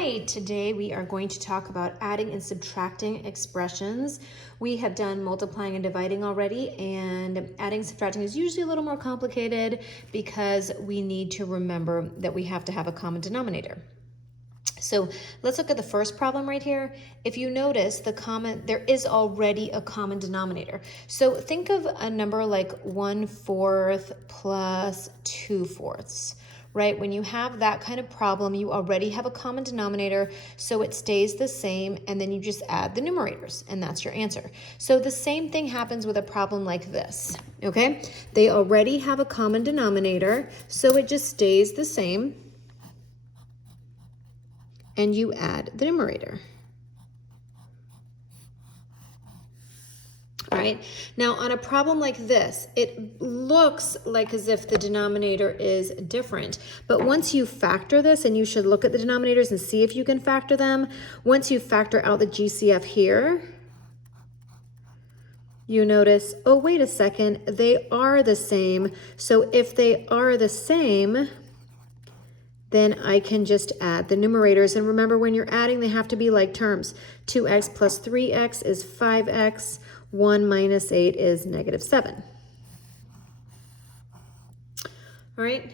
Hi, today we are going to talk about adding and subtracting expressions. We have done multiplying and dividing already, and adding and subtracting is usually a little more complicated because we need to remember that we have to have a common denominator. So let's look at the first problem right here. If you notice there is already a common denominator. So think of a number like 1/4 plus 2/4, right? When you have that kind of problem, you already have a common denominator, so it stays the same, and then you just add the numerators, and that's your answer. So the same thing happens with a problem like this, okay? They already have a common denominator, so it just stays the same, and you add the numerator. All right, now on a problem like this, it looks like as if the denominator is different, but once you factor this, and you should look at the denominators and see if you can factor them, once you factor out the GCF here, you notice, oh, wait a second, they are the same. So if they are the same, then I can just add the numerators. And remember, when you're adding, they have to be like terms. 2x plus 3x is 5x. 1 minus 8 is -7. All right,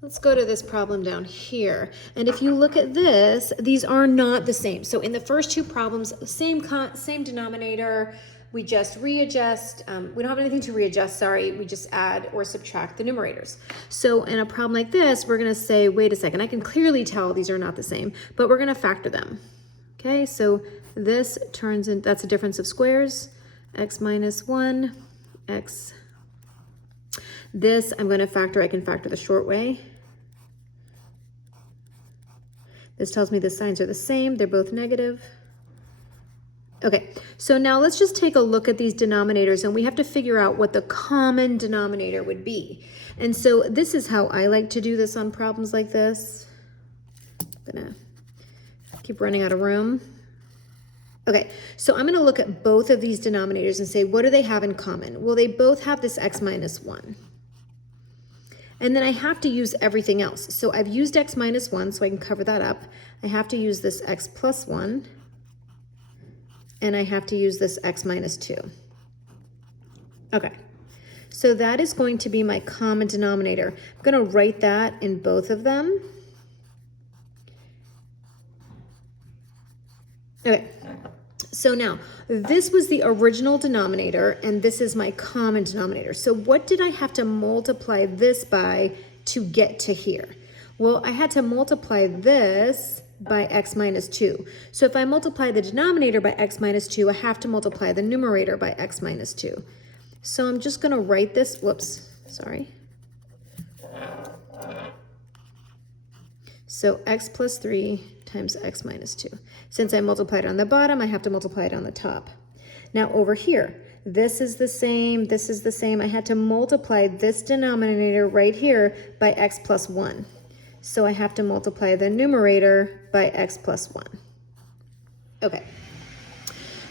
let's go to this problem down here. And if you look at this, these are not the same. So in the first two problems, same denominator. We just readjust. We don't have anything to readjust, sorry. We just add or subtract the numerators. So in a problem like this, we're going to say, wait a second, I can clearly tell these are not the same, but we're going to factor them. Okay, so this turns in, that's a difference of squares, x minus 1, x. This I'm going to factor, I can factor the short way. This tells me the signs are the same, they're both negative. Okay, so now let's just take a look at these denominators, and we have to figure out what the common denominator would be. And so this is how I like to do this on problems like this. I'm gonna keep running out of room. Okay, so I'm gonna look at both of these denominators and say, what do they have in common? Well, they both have this x minus 1. And then I have to use everything else. So I've used x minus 1, so I can cover that up. I have to use this x plus 1. And I have to use this x minus 2. Okay, so that is going to be my common denominator. I'm going to write that in both of them. Okay, so now this was the original denominator, and this is my common denominator. So what did I have to multiply this by to get to here? Well, I had to multiply this by x minus 2. So if I multiply the denominator by x minus 2, I have to multiply the numerator by x minus 2. So I'm just going to write this, whoops, sorry. So x plus 3 times x minus 2. Since I multiplied on the bottom, I have to multiply it on the top. Now over here, this is the same, this is the same. I had to multiply this denominator right here by x plus 1. So I have to multiply the numerator by x plus 1. Okay.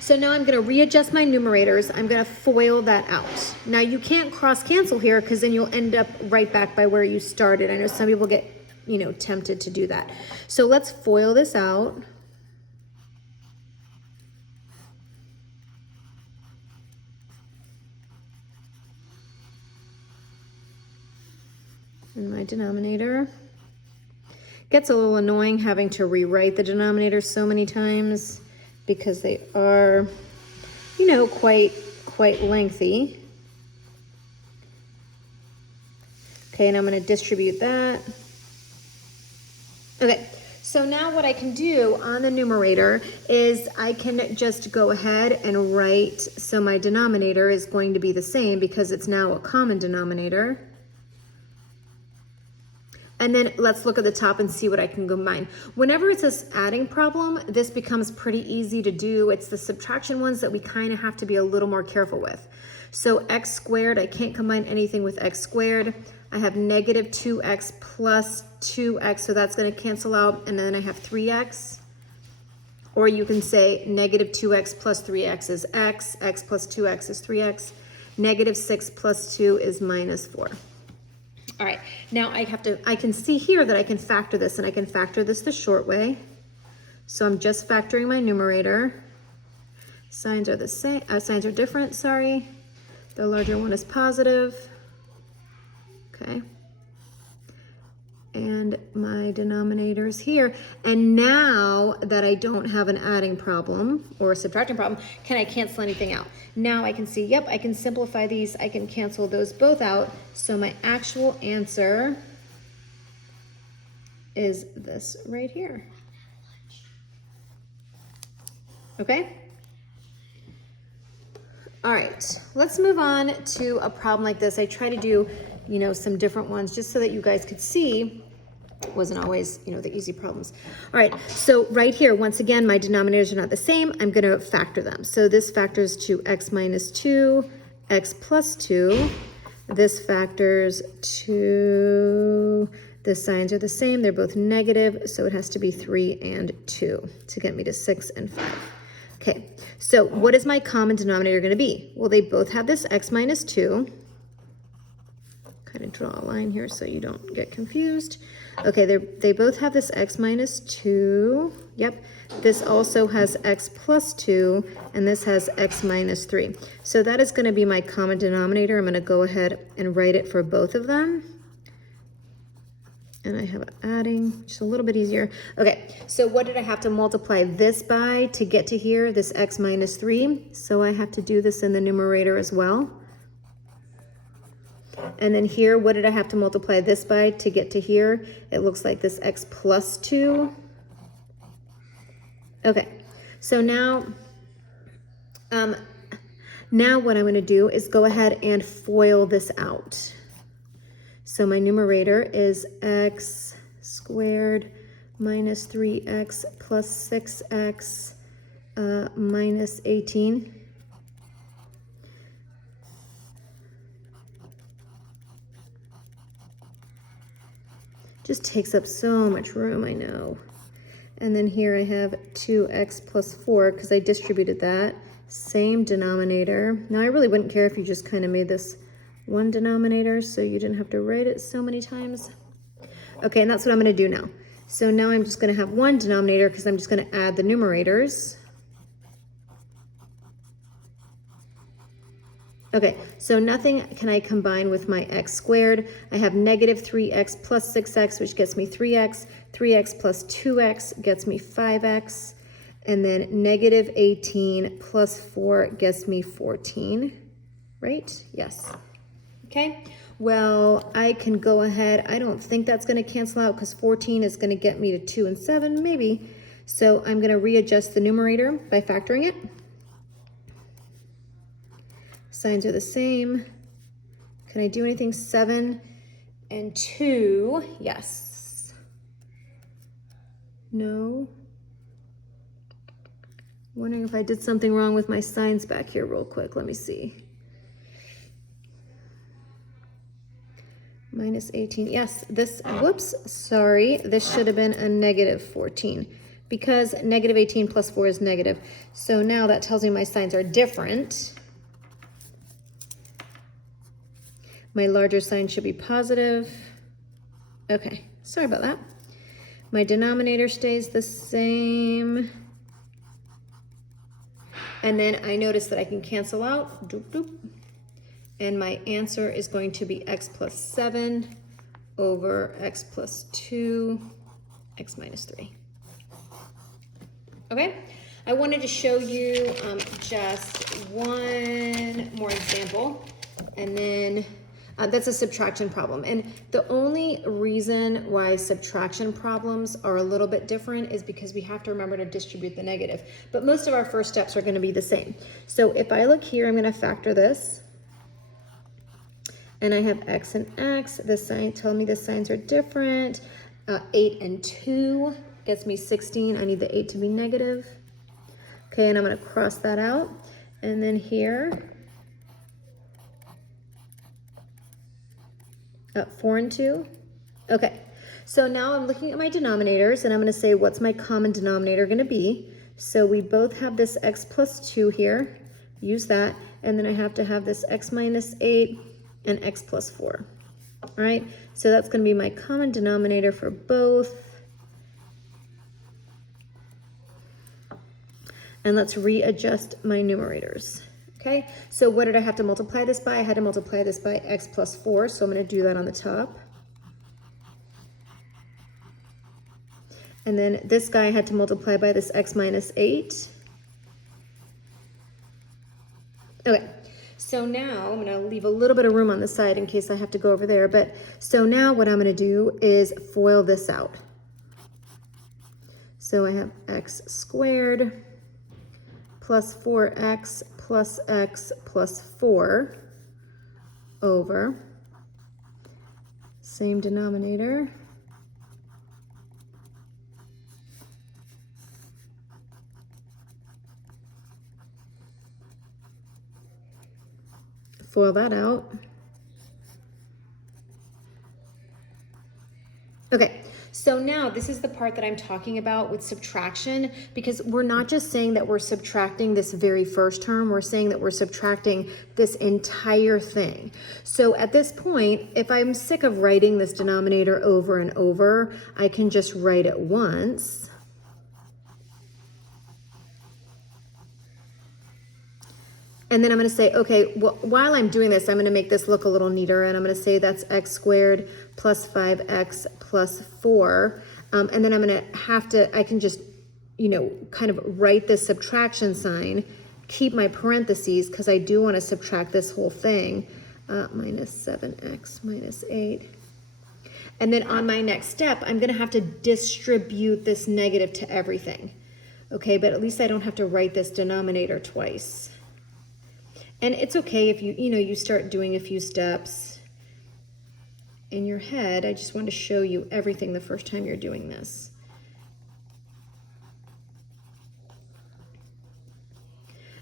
So now I'm going to readjust my numerators. I'm going to FOIL that out. Now you can't cross cancel here because then you'll end up right back by where you started. I know some people get, tempted to do that. So let's FOIL this out. In my denominator. Gets a little annoying having to rewrite the denominator so many times because they are, quite lengthy. Okay, and I'm going to distribute that. Okay, so now what I can do on the numerator is I can just go ahead and write, so my denominator is going to be the same because it's now a common denominator. And then let's look at the top and see what I can combine. Whenever it's an adding problem, this becomes pretty easy to do. It's the subtraction ones that we kind of have to be a little more careful with. So x squared, I can't combine anything with x squared. I have negative 2x plus 2x, so that's going to cancel out, and then I have 3x. Or you can say negative 2x plus 3x is x, x plus 2x is 3x. Negative 6 plus 2 is minus 4. All right, now I can see here that I can factor this, and I can factor this the short way. So I'm just factoring my numerator. Signs are the same, signs are different, sorry. The larger one is positive. Okay. And my denominator is here. And now that I don't have an adding problem or a subtracting problem, can I cancel anything out? Now I can see, yep, I can simplify these. I can cancel those both out. So my actual answer is this right here. Okay? All right, let's move on to a problem like this. I try to do, you know, some different ones just so that you guys could see. It wasn't always, you know, the easy problems. All right, so right here, once again, my denominators are not the same. I'm going to factor them. So this factors to x minus 2, x plus 2. This factors to, the signs are the same. They're both negative, so it has to be 3 and 2 to get me to 6 and 5. Okay, so what is my common denominator going to be? Well, they both have this x minus 2. Kind of draw a line here so you don't get confused. Okay, they both have this x minus 2. Yep, this also has x plus 2, and this has x minus 3. So that is going to be my common denominator. I'm going to go ahead and write it for both of them. And I have adding, just a little bit easier. Okay, so what did I have to multiply this by to get to here, this x minus 3? So I have to do this in the numerator as well. And then here, what did I have to multiply this by to get to here? It looks like this x plus 2. Okay, so now what I'm going to do is go ahead and FOIL this out. So my numerator is x squared minus 3x plus 6x minus 18. Just takes up so much room, I know. And then here I have 2x plus 4 because I distributed that. Same denominator. Now I really wouldn't care if you just kind of made this one denominator so you didn't have to write it so many times. Okay, and that's what I'm going to do now. So now I'm just going to have one denominator because I'm just going to add the numerators. Okay, so nothing can I combine with my x squared. I have negative 3x plus 6x, which gets me 3x. 3x plus 2x gets me 5x. And then negative 18 plus 4 gets me 14, right? Yes. Okay, well, I can go ahead. I don't think that's going to cancel out because 14 is going to get me to 2 and 7, maybe. So I'm going to readjust the numerator by factoring it. Signs are the same. Can I do anything? 7 and 2. Yes. No. Wondering if I did something wrong with my signs back here real quick. Let me see. Minus 18. Yes, this, whoops, sorry. This should have been a negative 14 because negative 18 plus 4 is negative. So now that tells me my signs are different. My larger sign should be positive. Okay, sorry about that. My denominator stays the same. And then I notice that I can cancel out. Doop, doop. And my answer is going to be x plus 7 over x plus 2, x minus 3. Okay, I wanted to show you just one more example, and then that's a subtraction problem. And the only reason why subtraction problems are a little bit different is because we have to remember to distribute the negative. But most of our first steps are going to be the same. So if I look here, I'm going to factor this. And I have x and x. The sign telling me the signs are different. 8 and 2 gets me 16. I need the 8 to be negative. Okay, and I'm going to cross that out. And then here, 4 and 2. Okay, so now I'm looking at my denominators, and I'm going to say, what's my common denominator going to be? So we both have this x plus 2 here. Use that. And then I have to have this x minus 8 and x plus 4. All right, so that's going to be my common denominator for both. And let's readjust my numerators. Okay, so what did I have to multiply this by? I had to multiply this by x plus 4, so I'm going to do that on the top. And then this guy I had to multiply by this x minus 8. Okay, so now I'm going to leave a little bit of room on the side in case I have to go over there. But so now what I'm going to do is FOIL this out. So I have x squared plus 4x plus x plus 4 over same denominator FOIL that out. Okay, so now this is the part that I'm talking about with subtraction, because we're not just saying that we're subtracting this very first term, we're saying that we're subtracting this entire thing. So at this point, if I'm sick of writing this denominator over and over, I can just write it once. And then I'm going to say, okay, well, while I'm doing this, I'm going to make this look a little neater. And I'm going to say that's x squared plus 5x plus 4. And then I'm going to have to, I can just, you know, kind of write this subtraction sign, keep my parentheses, because I do want to subtract this whole thing. Minus 7x minus 8. And then on my next step, I'm going to have to distribute this negative to everything. Okay, but at least I don't have to write this denominator twice. And it's okay if you start doing a few steps in your head. I just want to show you everything the first time you're doing this.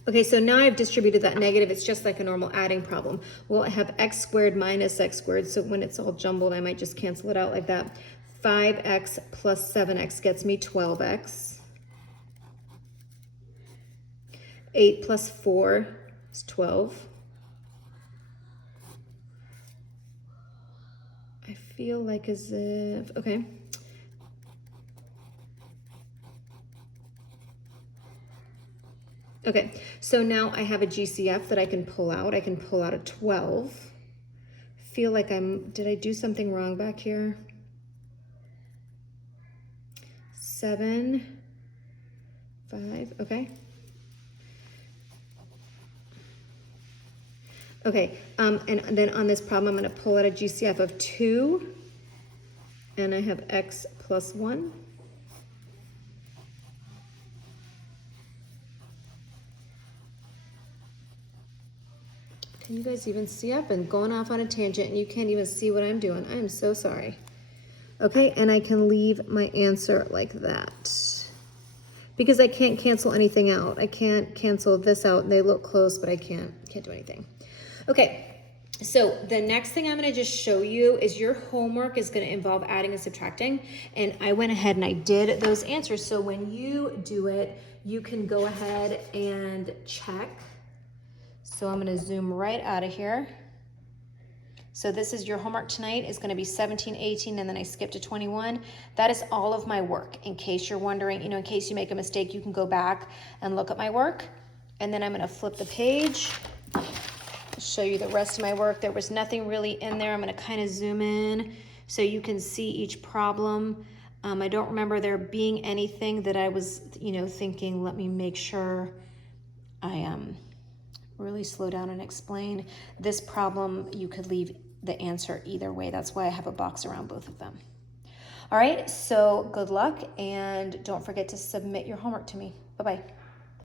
Okay, so now I've distributed that negative. It's just like a normal adding problem. Well, I have x squared minus x squared, so when it's all jumbled, I might just cancel it out like that. 5x plus 7x gets me 12x. 8 plus 4 is 12. I feel like as if, okay. Okay, so now I have a GCF that I can pull out. I can pull out a 12. Feel like did I do something wrong back here? 7, 5, okay. Okay, and then on this problem, I'm going to pull out a GCF of 2, and I have x plus 1. Can you guys even see? I've been going off on a tangent, and you can't even see what I'm doing. I am so sorry. Okay, and I can leave my answer like that, because I can't cancel anything out. I can't cancel this out, and they look close, but I can't do anything. Okay, so the next thing I'm going to just show you is your homework is going to involve adding and subtracting, and I went ahead and I did those answers. So when you do it, you can go ahead and check. So I'm going to zoom right out of here. So this is your homework tonight. Is going to be 17, 18, and then I skip to 21. That is all of my work. In case you're wondering, in case you make a mistake, you can go back and look at my work. And then I'm going to flip the page. Show you the rest of my work. There was nothing really in there. I'm going to kind of zoom in so you can see each problem. I don't remember there being anything that I was, thinking, let me make sure I really slow down and explain. This problem, you could leave the answer either way. That's why I have a box around both of them. All right, so good luck, and don't forget to submit your homework to me. Bye-bye.